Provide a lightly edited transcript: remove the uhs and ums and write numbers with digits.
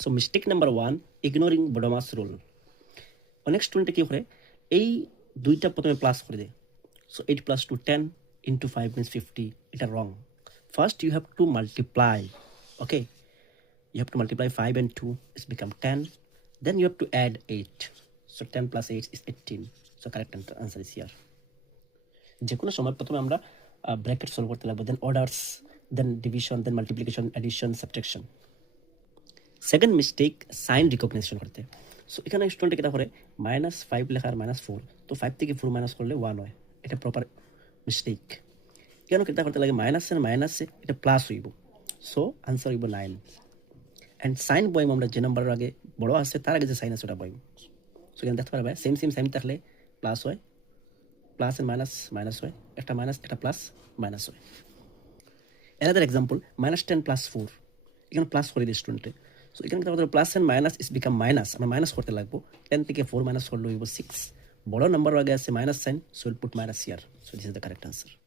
So mistake number 1, ignoring BODMAS rule. অনেক স্টুডেন্টে কী করে এই দুইটা প্রথমে প্লাস করে দেয়। So 8 + 2 10 into 5 means 50. এটা রং। First you have to multiply. Okay, you have to multiply 5 and 2, it's become 10. Then you have to add 8. So 10 plus 8 is 18. So correct answer is here. যে কোনো সময় প্রথমে আমরা ব্র্যাকেট সলভ করতে লাগবো, then orders, then division, then multiplication, addition, subtraction. Second mistake, sign recognition করতে। So এখানে student এটা করে -5 লেখার -4, তো 5 থেকে 4 মাইনাস করলে 1 হয়, এটা প্রপার মিস্টেক। কেন এটা করতে লাগে মাইনাসে এটা প্লাস হইব, সো আনসার হইব 9। অ্যান্ড সাইন বইম আমরা যে নাম্বার আগে বড় আছে তার আগে যে সাইন আছে ওটা বইম। সো এখানে দেখতে পারবে সেম থাকলে প্লাস হয়, প্লাস এন্ড মাইনাস হয়, একটা মাইনাস একটা প্লাস মাইনাস হয়। অ্যানাদার এক্সাম্পল -10 + 4, এখানে প্লাস করে দিই স্টুডেন্টে। সো এখানে plus and minus is become minus, আমরা মাইনাস করতে লাগবো। 10 থেকে 4 মাইনাস করলে হইব 6, বড় নাম্বার আগে আছে minus sine, so will put minus here. So this is the correct answer.